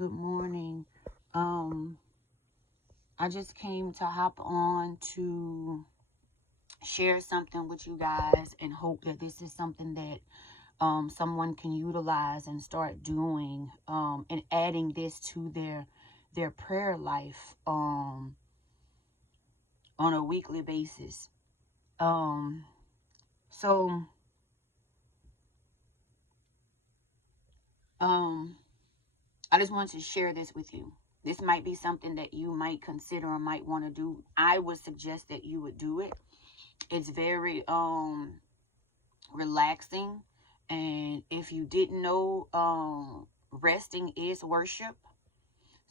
Good morning. I just came to hop on to share something with you guys and hope that this is something that someone can utilize and start doing and adding this to their prayer life on a weekly basis. Um so um I just wanted to share this with you. This might be something that you might consider or might want to do. I would suggest that you would do it. It's very relaxing, and if you didn't know, resting is worship.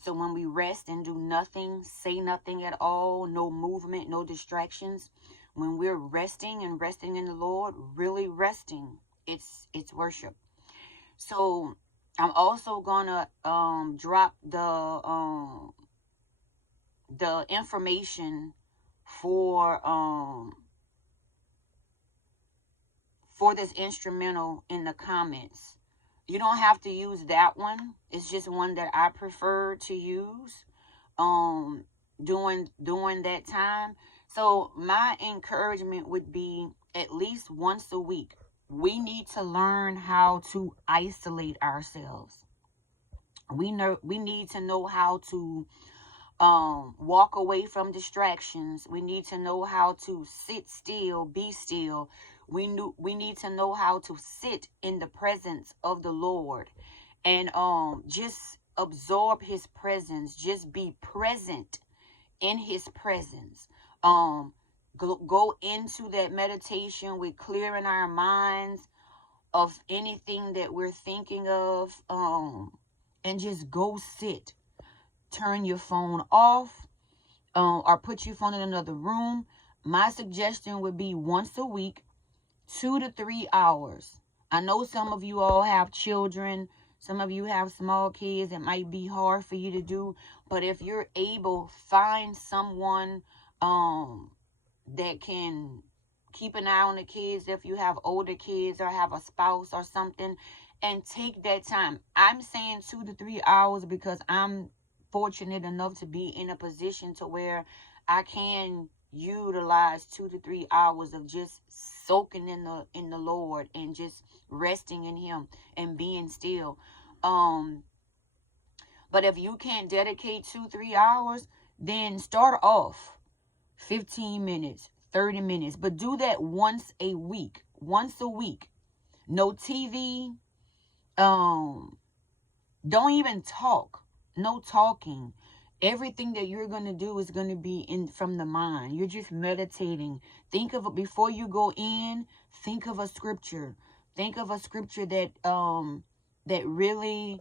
So when we rest and do nothing, say nothing at all, no movement, no distractions, when we're resting and resting in the Lord, really resting, it's worship. So I'm also gonna drop the information for this instrumental in the comments. You don't have to use that one. It's just one that I prefer to use during that time. So my encouragement would be at least once a week. We need to learn how to isolate ourselves. We need to know how to walk away from distractions. We need to know how to sit still, be still. We need to know how to sit in the presence of the Lord and just absorb his presence, just be present in his presence. Go into that meditation with clearing our minds of anything that we're thinking of, and just go sit. Turn your phone off, or put your phone in another room. My suggestion would be once a week, 2 to 3 hours. I know some of you all have children. Some of you have small kids. It might be hard for you to do. But if you're able, find someone that can keep an eye on the kids. If you have older kids or have a spouse or something, and take that time. I'm saying 2 to 3 hours because I'm fortunate enough to be in a position to where I can utilize 2 to 3 hours of just soaking in the Lord and just resting in him and being still. But if you can't dedicate 2-3 hours, then start off 15 minutes, 30 minutes, but do that once a week. No TV. Don't even talk. No talking. Everything that you're going to do is going to be from the mind. You're just meditating. Think of it before you go in. Think of a scripture. Think of a scripture that really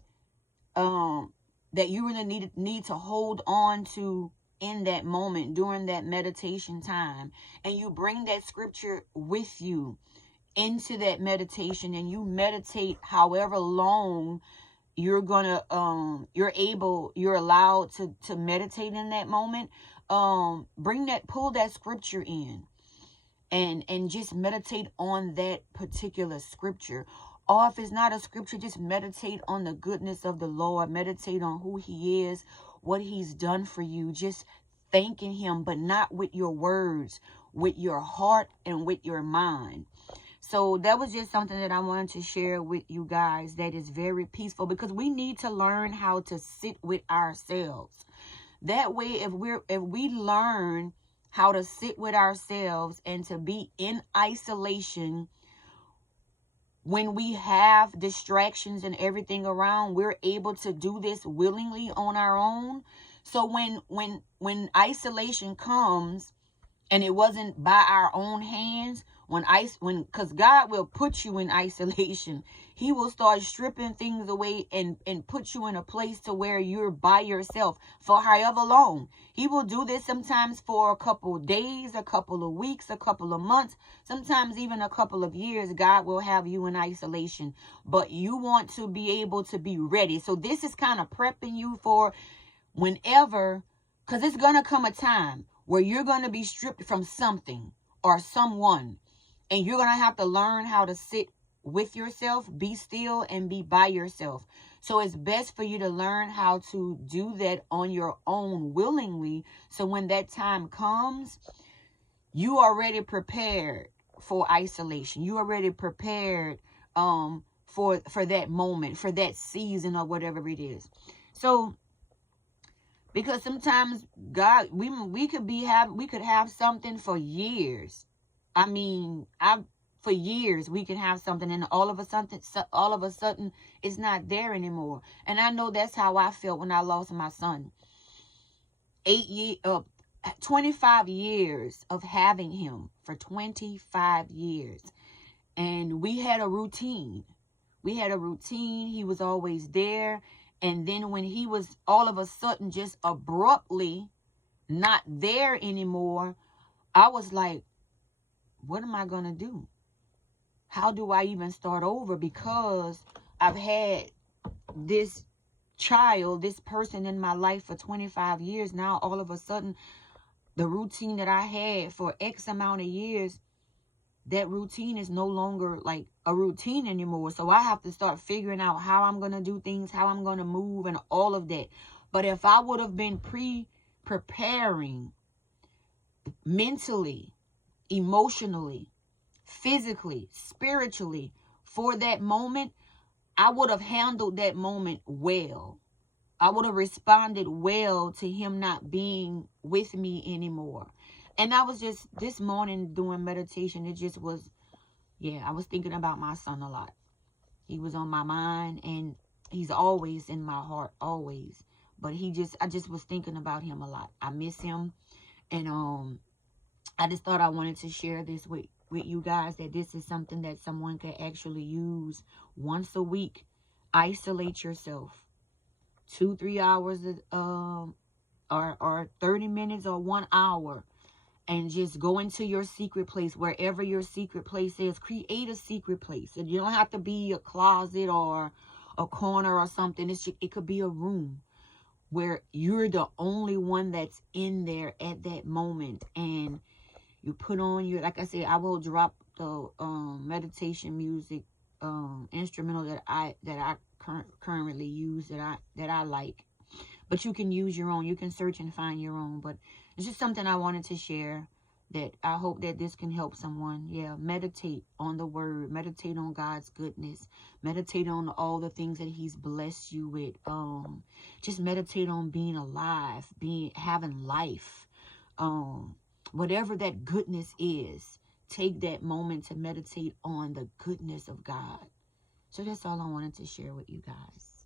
that you really need to hold on to in that moment during that meditation time, and you bring that scripture with you into that meditation, and you meditate however long you're allowed to meditate in that moment. Pull that scripture in and just meditate on that particular scripture. Or if it's not a scripture, just meditate on the goodness of the Lord. Meditate on who he is, what he's done for you. Just thanking him, but not with your words, with your heart and with your mind. So that was just something that I wanted to share with you guys that is very peaceful, because we need to learn how to sit with ourselves. That way, if we learn how to sit with ourselves and to be in isolation, when we have distractions and everything around, we're able to do this willingly on our own. So when isolation comes, and it wasn't by our own hands, because God will put you in isolation. He will start stripping things away and put you in a place to where you're by yourself for however long. He will do this sometimes for a couple of days, a couple of weeks, a couple of months, sometimes even a couple of years. God will have you in isolation, but you want to be able to be ready. So this is kind of prepping you for whenever, because it's going to come a time where you're going to be stripped from something or someone, and you're going to have to learn how to sit with yourself, be still and be by yourself. So it's best for you to learn how to do that on your own willingly. So when that time comes, you are already prepared for isolation. You already prepared for that moment, for that season or whatever it is. So because sometimes God, we could have something for years. I mean, for years we can have something, and all of a sudden, it's not there anymore. And I know that's how I felt when I lost my son. 25 years of having him, for 25 years, and we had a routine. He was always there. And then when he was all of a sudden just abruptly not there anymore, I was like, what am I going to do? How do I even start over? Because I've had this child, this person in my life for 25 years. Now, all of a sudden, the routine that I had for X amount of years, that routine is no longer like a routine anymore. So I have to start figuring out how I'm going to do things, how I'm going to move, and all of that. But if I would have been preparing mentally, emotionally, physically, spiritually for that moment, I would have handled that moment well. I would have responded well to him not being with me anymore. And I was just, this morning doing meditation, it just was, I was thinking about my son a lot. He was on my mind, and he's always in my heart, always. But I just was thinking about him a lot. I miss him. And I just thought I wanted to share this with you guys, that this is something that someone could actually use once a week. Isolate yourself. 2-3 hours or 30 minutes or 1 hour, and just go into your secret place, wherever your secret place is. Create a secret place. And you don't have to be a closet or a corner or something. It could be a room where you're the only one that's in there at that moment. And you put on your, like I said, I will drop the meditation music instrumental that I currently use, that I like. But you can use your own. You can search and find your own. But it's just something I wanted to share, that I hope that this can help someone. Yeah, meditate on the word. Meditate on God's goodness. Meditate on all the things that he's blessed you with. Just meditate on being alive, having life. Whatever that goodness is, take that moment to meditate on the goodness of God. So that's all I wanted to share with you guys.